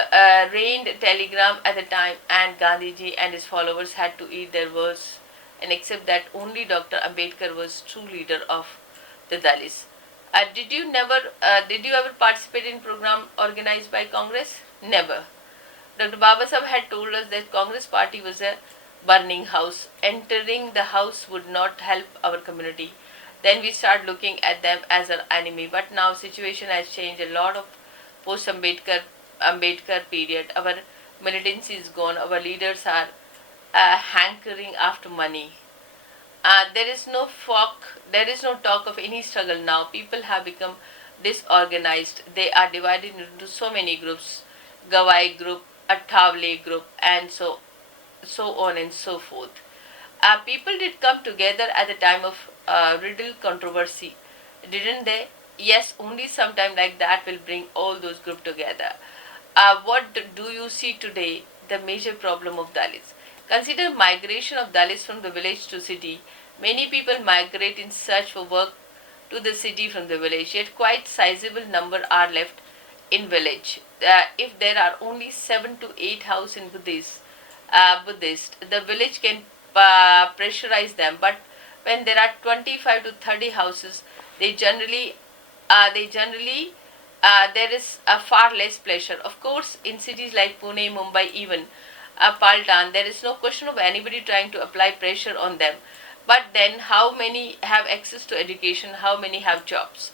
rained telegram at the time, and Gandhiji and his followers had to eat their words and accept that only Dr. Ambedkar was true leader of the Dalits. Did you ever participate in program organized by Congress? Never. Dr. Babasaheb had told us that Congress party was a burning house. Entering the house would not help our community. Then we start looking at them as an enemy. But now situation has changed a lot of post-Ambedkar period. Our militancy is gone. Our leaders are hankering after money. There is no talk of any struggle now. People have become disorganized. They are divided into so many groups, Gawai group, Atthavale group, and so on and so forth. People did come together at the time of Riddle controversy, didn't they? yes, only sometime like that will bring all those groups together. What do you see today? The major problem of Dalits. Consider migration of Dalits from the village to city. Many people migrate in search for work to the city from the village, yet quite sizable number are left in village. If there are only 7 to 8 houses in Buddhist, the village can pressurize them. But when there are 25 to 30 houses, they generally there is a far less pleasure. Of course, in cities like Pune, Mumbai, even Paltan, there is no question of anybody trying to apply pressure on them. But then, how many have access to education? How many have jobs?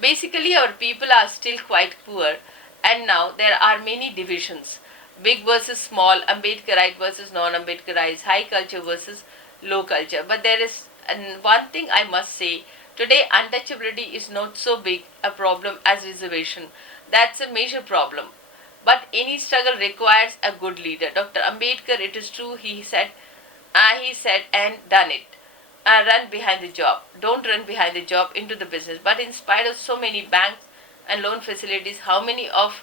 Basically, our people are still quite poor, and now there are many divisions: big versus small, Ambedkarite versus non-Ambedkarites, high culture versus low culture. But there is one thing I must say: today, untouchability is not so big a problem as reservation. That's a major problem. But any struggle requires a good leader. Dr. Ambedkar, it is true, he said and done it. Run behind the job. Don't run behind the job into the business. But in spite of so many banks and loan facilities, how many of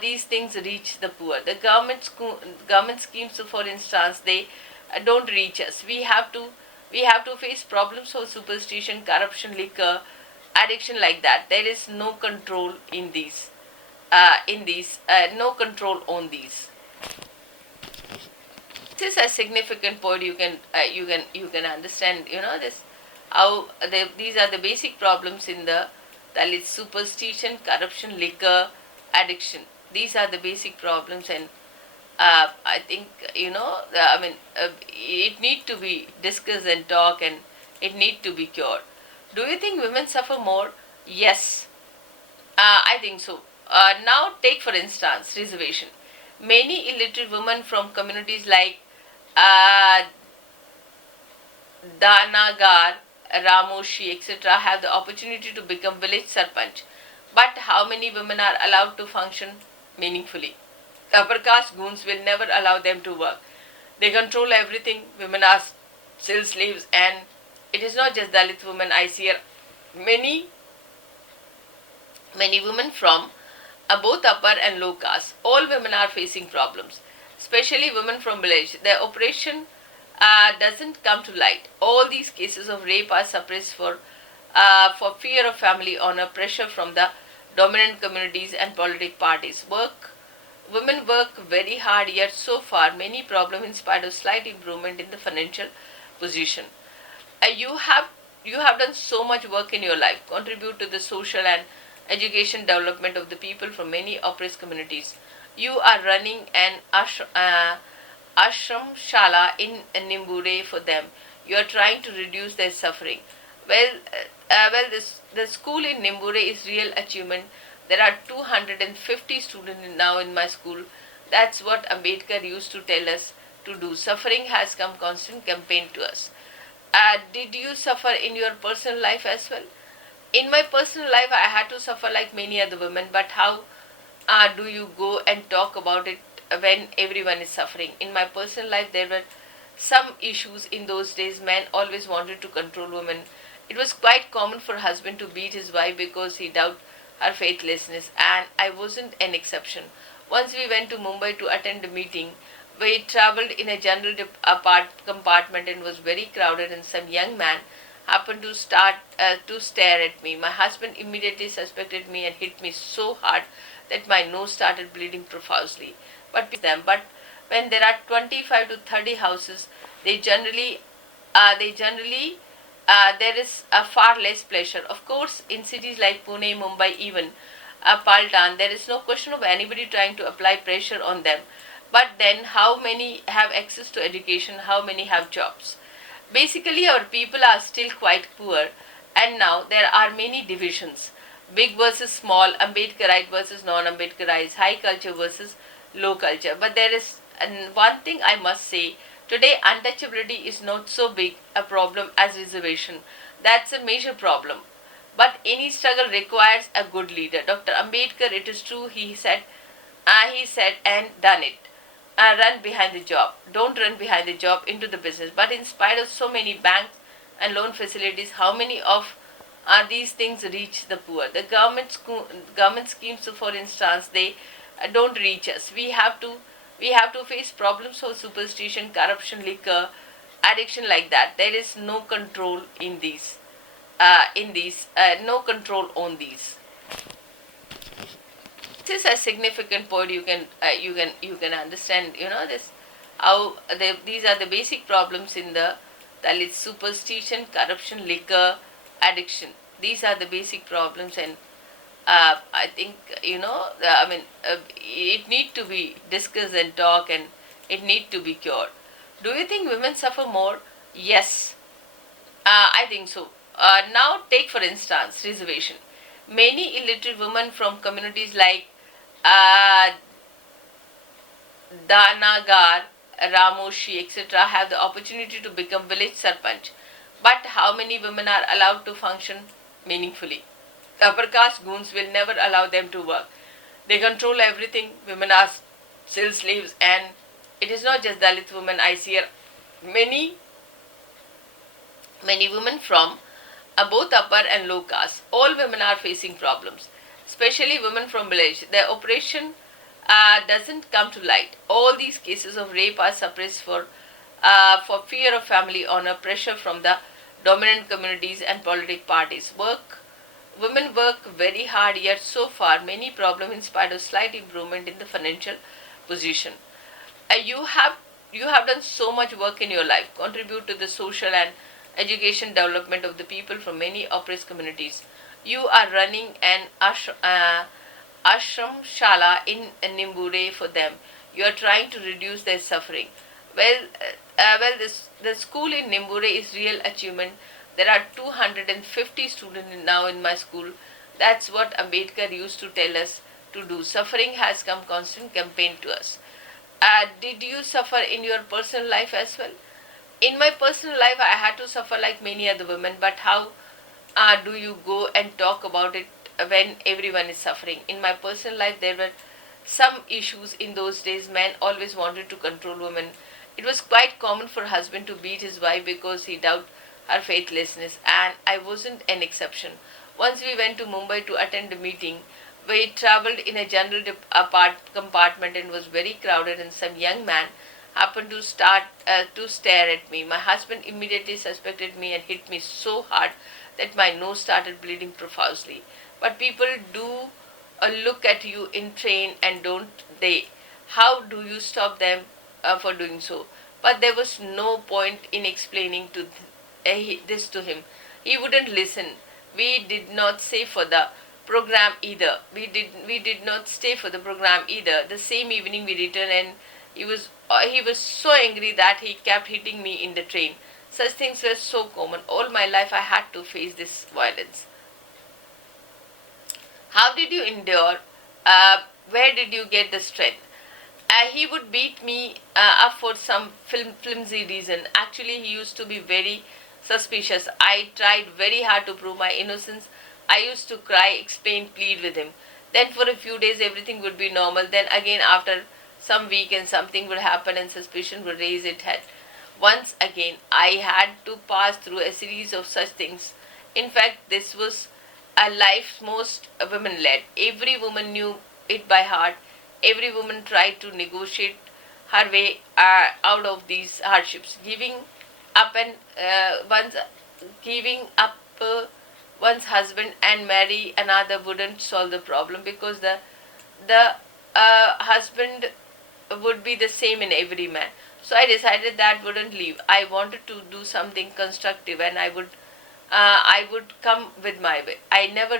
these things reach the poor? The government schemes, for instance, they don't reach us. We have to face problems of superstition, corruption, liquor, addiction like that. There is no control no control on these. This is a significant point. You can understand. This how these are the basic problems in the Dalit: superstition, corruption, liquor, addiction. These are the basic problems, and I think it need to be discussed and talk, and it need to be cured. Do you think women suffer more? Yes, I think so. Now, take for instance reservation. Many illiterate women from communities like uh, Danagar, Ramoshi, etc., have the opportunity to become village sarpanch. But how many women are allowed to function meaningfully? Upper caste goons will never allow them to work. They control everything. Women are still slaves, and it is not just Dalit women. I see many, many women from both upper and low caste. All women are facing problems, especially women from village. Their oppression doesn't come to light. All these cases of rape are suppressed for fear of family honor, pressure from the dominant communities and political parties. Women work very hard, yet so far many problems in spite of slight improvement in the financial position. You have done so much work in your life, contribute to the social and education development of the people from many oppressed communities. You are running an ashram shala in Nimbure for them. You are trying to reduce their suffering. The school in Nimbure is real achievement. There are 250 students now in my school. That's what Ambedkar used to tell us to do. Suffering has come constant campaign to us. Did you suffer in your personal life as well? In my personal life, I had to suffer like many other women, but how do you go and talk about it when everyone is suffering? In my personal life, there were some issues in those days. Men always wanted to control women. It was quite common for a husband to beat his wife because he doubted her faithlessness, and I wasn't an exception. Once we went to Mumbai to attend a meeting. We travelled in a general compartment and was very crowded, and some young man happened to start to stare at me. My husband immediately suspected me and hit me so hard that my nose started bleeding profusely. But when there are 25 to 30 houses, they generally there is a far less pleasure. Of course, in cities like Pune, Mumbai, even Paltan, there is no question of anybody trying to apply pressure on them. But then, how many have access to education? How many have jobs? Basically, our people are still quite poor, and now there are many divisions: big versus small, Ambedkarite versus non-Ambedkarites, high culture versus low culture. But there is one thing I must say: today, untouchability is not so big a problem as reservation. That's a major problem. But any struggle requires a good leader. Dr. Ambedkar, it is true, he said and done it. Run behind the job. Don't run behind the job into the business. But in spite of so many banks and loan facilities, how many of these things reach the poor. The government schemes, for instance, they don't reach us. We have to face problems of superstition, corruption, liquor, addiction, like that. There is no control in these, no control on these. This is a significant point. You can understand, this, how these are the basic problems in the Dalit: superstition, corruption, liquor, addiction. These are the basic problems, and I think, it need to be discussed and talk, and it need to be cured. Do you think women suffer more? Yes, I think so. Now, take for instance reservation. Many illiterate women from communities like uh, Danagar, Ramoshi, etc., have the opportunity to become village sarpanch. But how many women are allowed to function meaningfully? Upper caste goons will never allow them to work. They control everything. Women are still slaves, and it is not just Dalit women. I see many, many women from both upper and low caste. All women are facing problems, especially women from village. Their oppression doesn't come to light. All these cases of rape are suppressed for fear of family honor, pressure from the dominant communities and political parties. Women work very hard, yet so far many problems in spite of slight improvement in the financial position. You have done so much work in your life, contribute to the social and education development of the people from many oppressed communities. You are running an ashram shala in Nimbure for them. You are trying to reduce their suffering. The school in Nimbure is real achievement. There are 250 students now in my school. That's what Ambedkar used to tell us to do. Suffering has come constant campaign to us. Did you suffer in your personal life as well? In my personal life, I had to suffer like many other women, but how do you go and talk about it when everyone is suffering? In my personal life, there were some issues in those days. Men always wanted to control women. It was quite common for a husband to beat his wife because he doubted her faithlessness, and I wasn't an exception. Once we went to Mumbai to attend a meeting. We travelled in a general compartment and was very crowded, and some young man happened to start to stare at me. My husband immediately suspected me and hit me so hard that my nose started bleeding profusely. But people do look at you in train, and don't they? How do you stop them for doing so? But there was no point in explaining this to him. He wouldn't listen. We did not stay for the program either. We did not stay for the program either. The same evening we returned, and he was so angry that he kept hitting me in the train. Such things were so common. All my life I had to face this violence. How did you endure? Where did you get the strength? He would beat me up for some flimsy reason. Actually, he used to be very suspicious. I tried very hard to prove my innocence. I used to cry, explain, plead with him. Then for a few days everything would be normal. Then again after some week and something would happen and suspicion would raise its head. Once again I had to pass through a series of such things. In fact, this was a life most women led. Every woman knew it by heart. Every woman tried to negotiate her way out of these hardships. Giving up one's husband and marry another wouldn't solve the problem, because the husband would be the same in every man. So I decided that wouldn't leave. I wanted to do something constructive, and I would come with my way. I never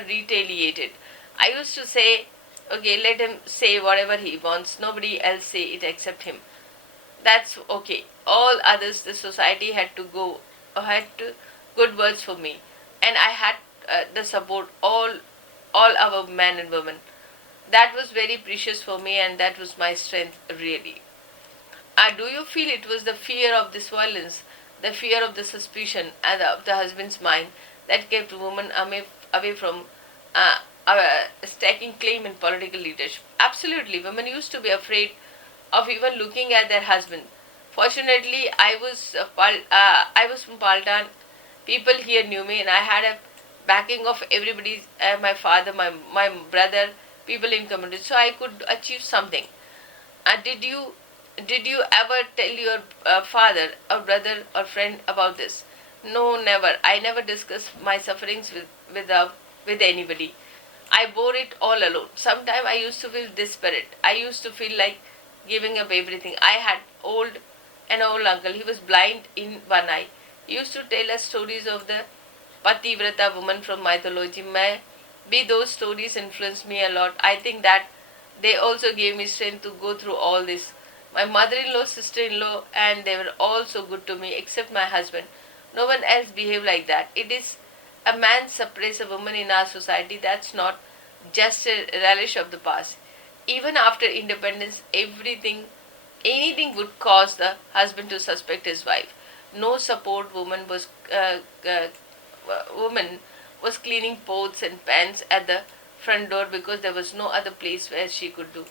retaliated. I used to say, okay, let him say whatever he wants. Nobody else say it except him. That's okay. All others, the society had good words for me, and I had the support all our men and women. That was very precious for me, and that was my strength really. Do you feel it was the fear of this violence, the fear of the suspicion of the husband's mind, that kept women away from staking claim in political leadership? Absolutely, women used to be afraid of even looking at their husband. Fortunately, I was from Paltan, People here knew me, and I had a backing of everybody, my father, my brother, people in community, so I could achieve something. Did you ever tell your father or brother or friend about this? No, never. I never discussed my sufferings with anybody. I bore it all alone. Sometimes I used to feel desperate. I used to feel like giving up everything. I had an old uncle. He was blind in one eye. He used to tell us stories of the Pativrata woman from mythology. Those stories influenced me a lot. I think that they also gave me strength to go through all this. My mother-in-law, sister-in-law, and they were all so good to me, except my husband. No one else behaved like that. It is a man suppress a woman in our society. That's not just a relish of the past. Even after independence, anything would cause the husband to suspect his wife. No support woman was cleaning pots and pans at the front door because there was no other place where she could do.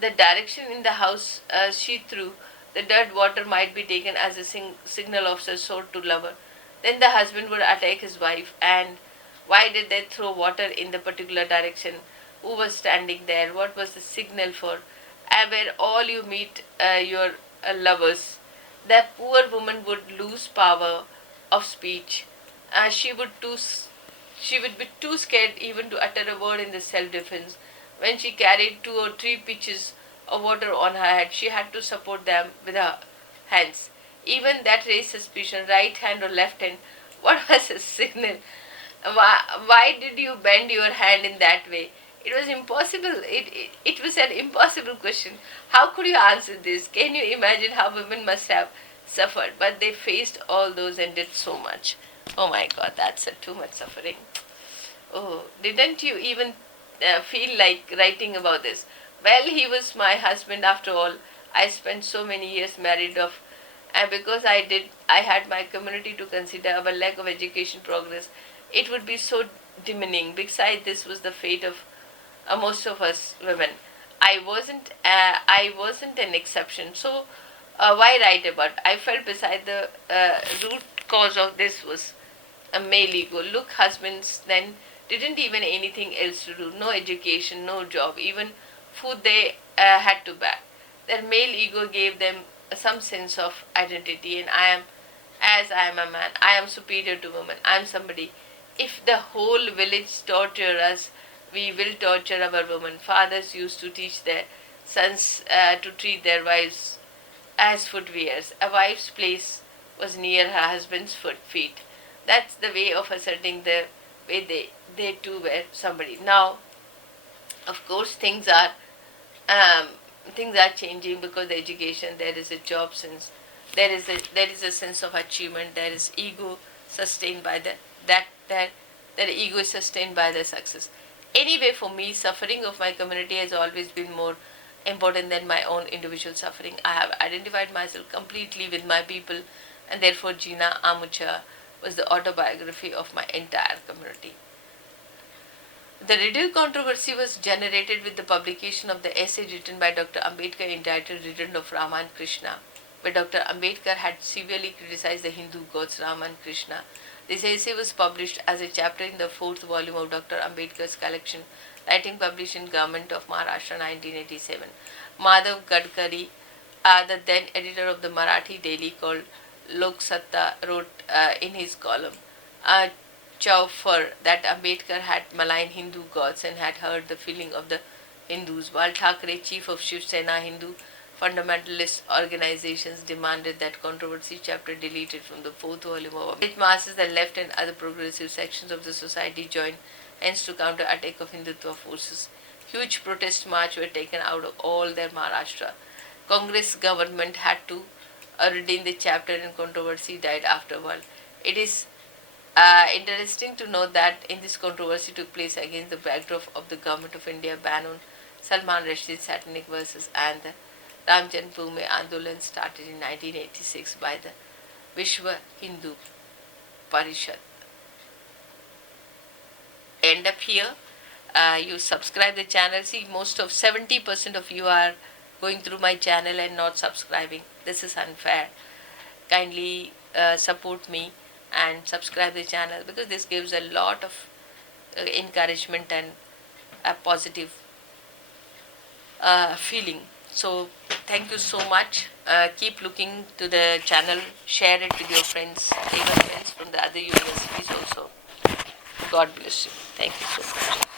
The direction in the house she threw, the dirt water might be taken as a signal of her sword to lover. Then the husband would attack his wife, and why did they throw water in the particular direction? Who was standing there? What was the signal for? And where all you meet your lovers, the poor woman would lose power of speech. She would be too scared even to utter a word in the self-defense. When she carried 2 or 3 pitchers of water on her head, she had to support them with her hands. Even that raised suspicion, right hand or left hand. What was a signal? Why did you bend your hand in that way? It was impossible. It was an impossible question. How could you answer this? Can you imagine how women must have suffered? But they faced all those and did so much. Oh my God, that's too much suffering. Oh, didn't you even feel like writing about this? Well, he was my husband after all. I spent so many years married off, and because I had my community to consider, our lack of education progress, it would be so demeaning. Besides, this was the fate of most of us women. I wasn't an exception. So, why write about? I felt beside the root cause of this was a male ego. Look, husbands then didn't even anything else to do. No education, no job, even food they had to buy. Their male ego gave them some sense of identity, and I am a man, I am superior to women, I am somebody. If the whole village torture us, we will torture our women. Fathers used to teach their sons to treat their wives as footwears. A wife's place was near her husband's feet. That's the way of asserting the way they too were somebody. Now, of course, um, things are changing because the education. There is a job sense. There is a sense of achievement. There is ego sustained by that ego is sustained by the success. Anyway, for me, suffering of my community has always been more important than my own individual suffering. I have identified myself completely with my people, and therefore Jina Amucha was the autobiography of my entire community. The Riddle controversy was generated with the publication of the essay written by Dr. Ambedkar entitled Riddle of Rama and Krishna, where Dr. Ambedkar had severely criticized the Hindu gods Rama and Krishna. This essay was published as a chapter in the fourth volume of Dr. Ambedkar's collection, Writing, published in Government of Maharashtra 1987. Madhav Gadkari, the then editor of the Marathi daily called Lok Satta, wrote in his column, Chaufar, that Ambedkar had maligned Hindu gods and had hurt the feeling of the Hindus, while Thackeray, chief of Shiv Sena Hindu fundamentalist organizations, demanded that controversy chapter deleted from the fourth volume of it. Masses, the left and other progressive sections of the society joined hence to counter attack of Hindutva forces. Huge protest march were taken out of all their Maharashtra. Congress government had to redeem the chapter and controversy died afterward. It is interesting to note that in this controversy took place against the backdrop of the government of India ban on Salman Rushdie's satanic verses and the Ram Janmabhoomi Andolan started in 1986 by the Vishwa Hindu Parishad. End up here. You subscribe the channel. See, most of 70% of you are going through my channel and not subscribing. This is unfair. Kindly support me and subscribe the channel, because this gives a lot of encouragement and a positive feeling. So thank you so much. Keep looking to the channel, share it with your friends, even friends from the other universities also. God bless you. Thank you so much.